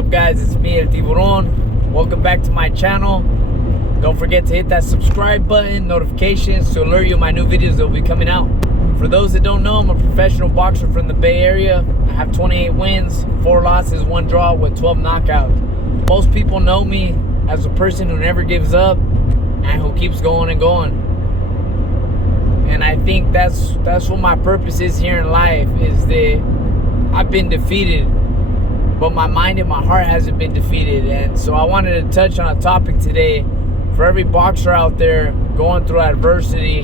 up, guys? It's me, El Tiburon. Welcome back to my channel. Don't forget to hit that subscribe button, notifications to alert you of my new videos that will be coming out. For those that don't know, I'm a professional boxer from the Bay Area. I have 28 wins, 4 losses, 1 draw with 12 knockouts. Most people know me as a person who never gives up and who keeps going and going. And I think that's what my purpose is here in life, is that I've been defeated, but my mind and my heart hasn't been defeated. And so I wanted to touch on a topic today for every boxer out there going through adversity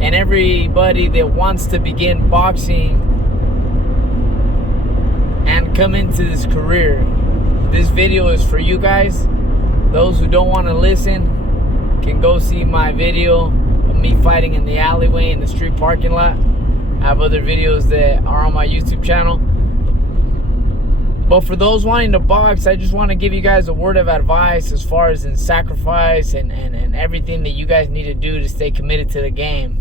and everybody that wants to begin boxing and come into this career. This video is for you guys. Those who don't want to listen can go see my video of me fighting in the alleyway in the street parking lot. I have other videos that are on my YouTube channel. But for those wanting to box, I just want to give you guys a word of advice as far as in sacrifice and everything that you guys need to do to stay committed to the game.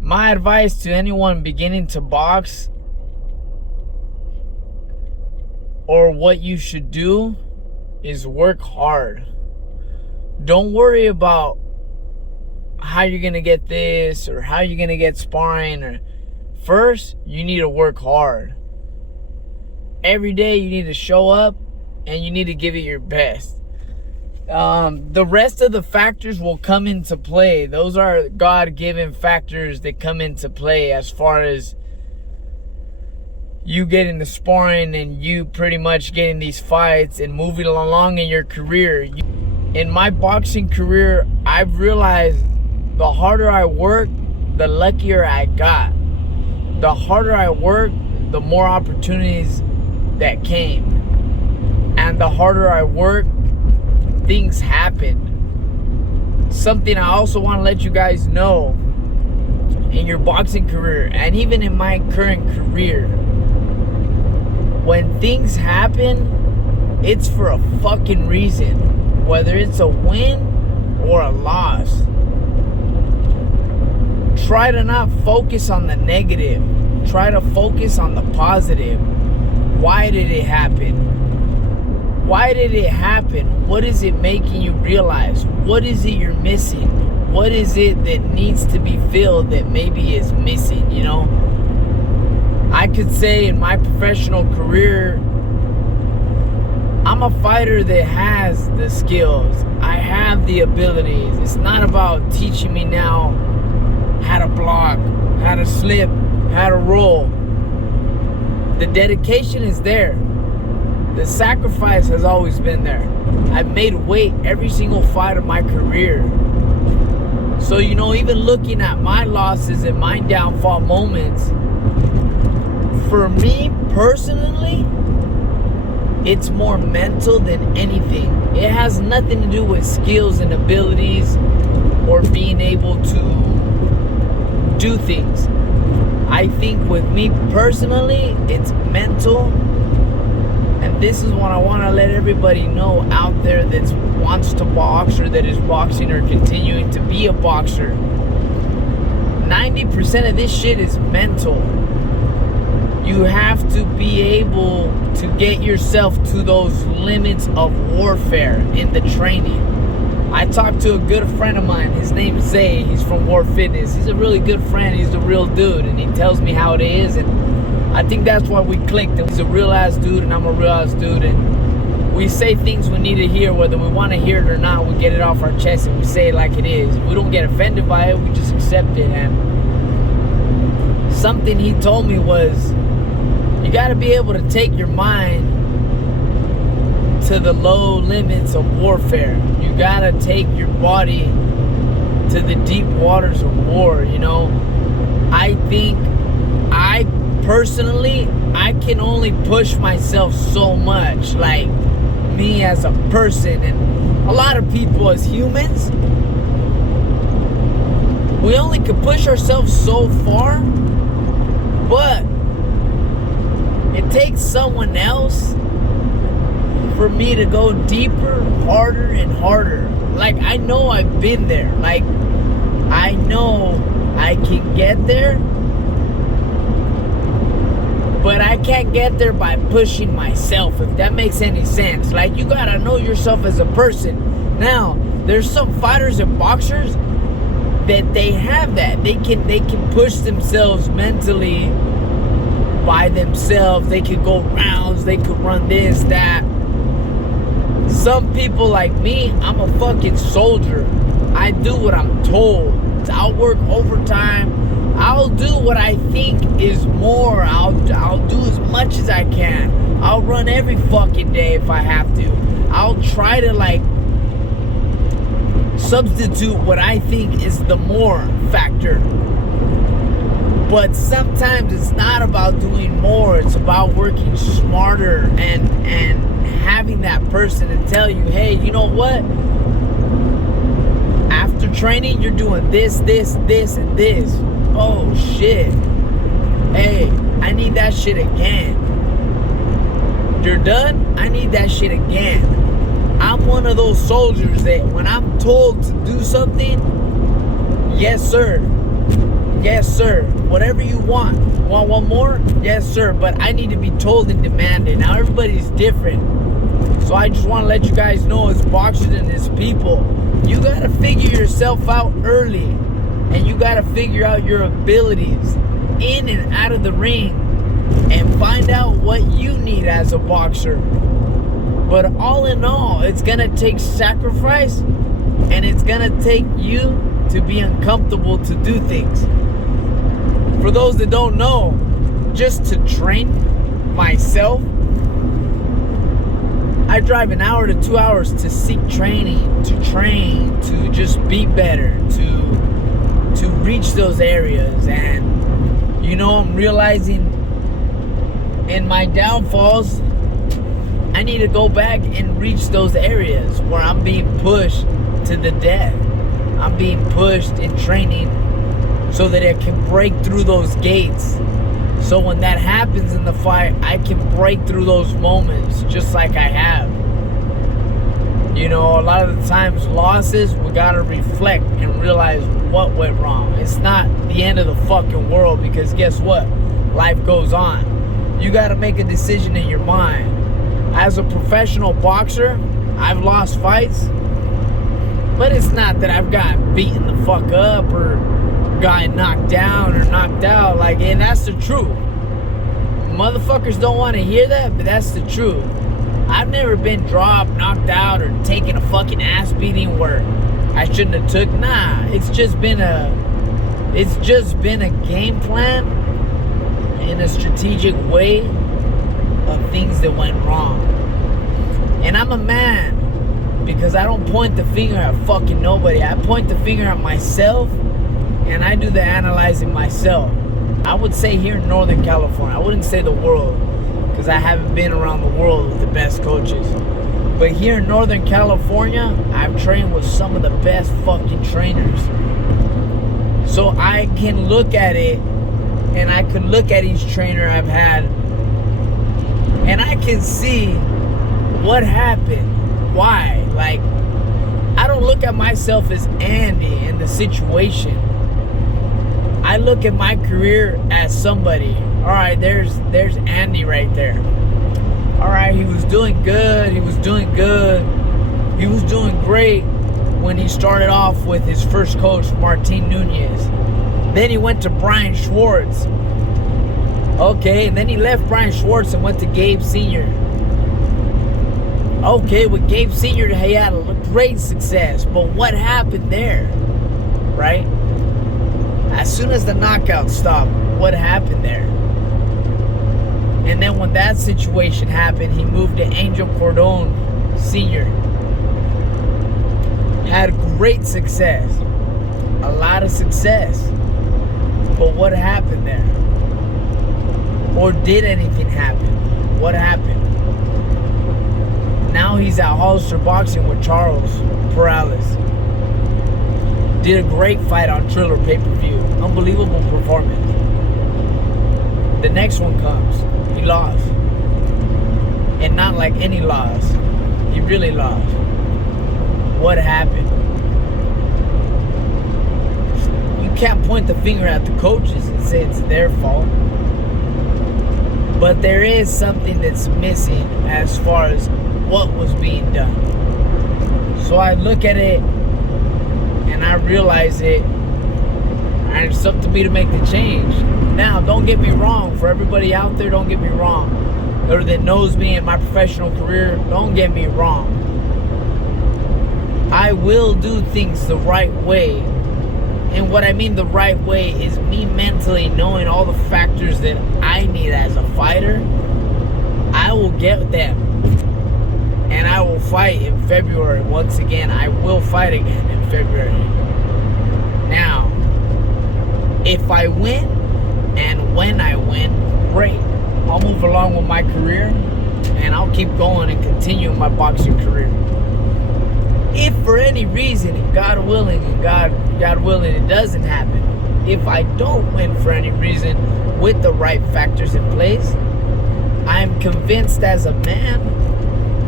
My advice to anyone beginning to box, or what you should do, is work hard. Don't worry about how you're going to get this or how you're going to get sparring. First, you need to work hard. Every day you need to show up and you need to give it your best. The rest of the factors will come into play. Those are God-given factors that come into play as far as you getting the sparring and you pretty much getting these fights and moving along in your career. In my boxing career, I've realized the harder I work, the luckier I got. The harder I work, the more opportunities that came. And the harder I work, things happen. Something I also want to let you guys know, in your boxing career and even in my current career, when things happen, it's for a fucking reason. Whether it's a win or a loss, try to not focus on the negative. Try to focus on the positive. Why did it happen? Why did it happen? What is it making you realize? What is it you're missing? What is it that needs to be filled that maybe is missing, you know? I could say in my professional career, I'm a fighter that has the skills. I have the abilities. It's not about teaching me now how to block, how to slip, how to roll. The dedication is there. The sacrifice has always been there. I've made weight every single fight of my career. So, you know, even looking at my losses and my downfall moments, for me personally, it's more mental than anything. It has nothing to do with skills and abilities or being able to do things. I think with me personally, it's mental. And this is what I want to let everybody know out there that wants to box or that is boxing or continuing to be a boxer. 90% of this shit is mental. You have to be able to get yourself to those limits of warfare in the training. I talked to a good friend of mine. His name's Zay. He's from War Fitness. He's a really good friend. He's a real dude, and he tells me how it is. And I think that's why we clicked. He's a real ass dude, and I'm a real ass dude. And we say things we need to hear, whether we want to hear it or not. We get it off our chest and we say it like it is. We don't get offended by it. We just accept it. And something he told me was, you got to be able to take your mind to the low limits of warfare. You got to take your body to the deep waters of war, you know. I think I personally, I can only push myself so much, like me as a person, and a lot of people as humans, we only can push ourselves so far, but it takes someone else for me to go deeper, harder and harder. Like, I know I've been there. Like, I know I can get there, But I can't get there by pushing myself, if that makes any sense. Like, you gotta know yourself as a person. Now, there's some fighters and boxers that they have that. They can push themselves mentally by themselves. They could go rounds, they could run this, that. Some people like me, I'm a fucking soldier. I do what I'm told. I'll work overtime. I'll do what I think is more. I'll do as much as I can. I'll run every fucking day if I have to. I'll try to like substitute what I think is the more factor. But sometimes it's not about doing more. It's about working smarter and having that person to tell you, hey, you know what? After training, you're doing this, this, this, and this. Oh, shit. Hey, I need that shit again. You're done? I need that shit again. I'm one of those soldiers that when I'm told to do something, yes, sir. Yes, sir. Whatever you want. Want one more? Yes, sir. But I need to be told and demanded. Now, everybody's different. So I just want to let you guys know, as boxers and as people, you got to figure yourself out early. And you got to figure out your abilities in and out of the ring. And find out what you need as a boxer. But all in all, it's going to take sacrifice. And it's going to take you to be uncomfortable to do things. For those that don't know, just to train myself, I drive an hour to 2 hours to seek training, to train, to just be better, to reach those areas. And, you know, I'm realizing in my downfalls, I need to go back and reach those areas where I'm being pushed to the death. I'm being pushed in training so that I can break through those gates. So when that happens in the fight, I can break through those moments just like I have. You know, a lot of the times losses, we gotta reflect and realize what went wrong. It's not the end of the fucking world, because guess what? Life goes on. You gotta make a decision in your mind. As a professional boxer, I've lost fights, but it's not that I've gotten beaten the fuck up or gotten knocked down or knocked out. Like, and that's the truth. Motherfuckers don't want to hear that, but that's the truth. I've never been dropped, knocked out, or taken a fucking ass beating where I shouldn't have took. Nah, it's just been a game plan in a strategic way of things that went wrong. And I'm a man, because I don't point the finger at fucking nobody. I point the finger at myself, and I do the analyzing myself. I would say here in Northern California. I wouldn't say the world, because I haven't been around the world with the best coaches. But here in Northern California, I've trained with some of the best fucking trainers. So I can look at it, and I can look at each trainer I've had, and I can see what happened, why. Like, I don't look at myself as Andy in the situation. I look at my career as somebody. All right, there's Andy right there. All right, he was doing good. He was doing great when he started off with his first coach, Martin Nunez. Then he went to Brian Schwartz. Okay, and then he left Brian Schwartz and went to Gabe Sr. Okay, with Gabe Sr., he had a great success. But what happened there, right? As soon as the knockout stopped, what happened there? And then when that situation happened, he moved to Angel Cordon Sr. Had great success. A lot of success. But what happened there? Or did anything happen? What happened? Now he's at Hollister Boxing with Charles Perales. Did a great fight on Triller pay-per-view. Unbelievable performance. The next one comes. He lost. And not like any loss. He really lost. What happened? You can't point the finger at the coaches and say it's their fault. But there is something that's missing as far as what was being done. So I look at it and I realize it, and it's up to me to make the change. Now, don't get me wrong. For everybody out there, don't get me wrong. Or that knows me in my professional career, don't get me wrong. I will do things the right way. And what I mean the right way is me mentally knowing all the factors that I need as a fighter. I will get them. And I will fight in February. Once again, I will fight again in February. Now, if I win and when I win, great. I'll move along with my career and I'll keep going and continue my boxing career. If for any reason, and God willing, it doesn't happen, if I don't win for any reason with the right factors in place, I'm convinced as a man,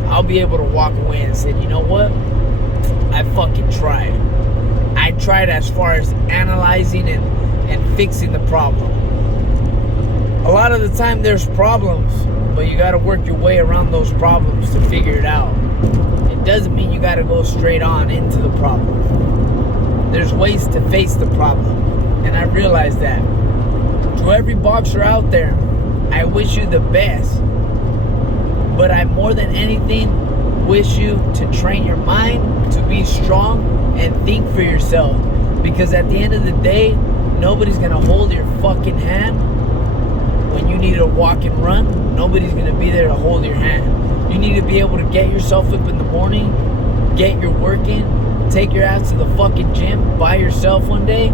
I'll be able to walk away and say, you know what? I fucking tried. I tried as far as analyzing and fixing the problem. A lot of the time there's problems, but you got to work your way around those problems to figure it out. It doesn't mean you got to go straight on into the problem. There's ways to face the problem, and I realize that. To every boxer out there, I wish you the best, but I more than anything wish you to train your mind to be strong and think for yourself, because at the end of the day, nobody's going to hold your fucking hand. When you need to walk and run, nobody's going to be there to hold your hand. You need to be able to get yourself up in the morning, get your work in, take your ass to the fucking gym by yourself one day,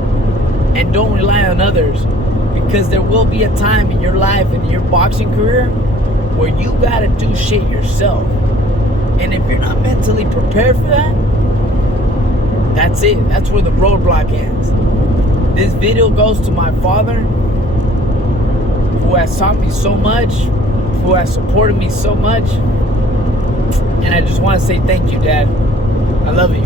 and don't rely on others. Because there will be a time in your life, in your boxing career, where you got to do shit yourself. And if you're not mentally prepared for that, that's it. That's where the roadblock ends. This video goes to my father, who has taught me so much, who has supported me so much. And I just want to say thank you, Dad. I love you.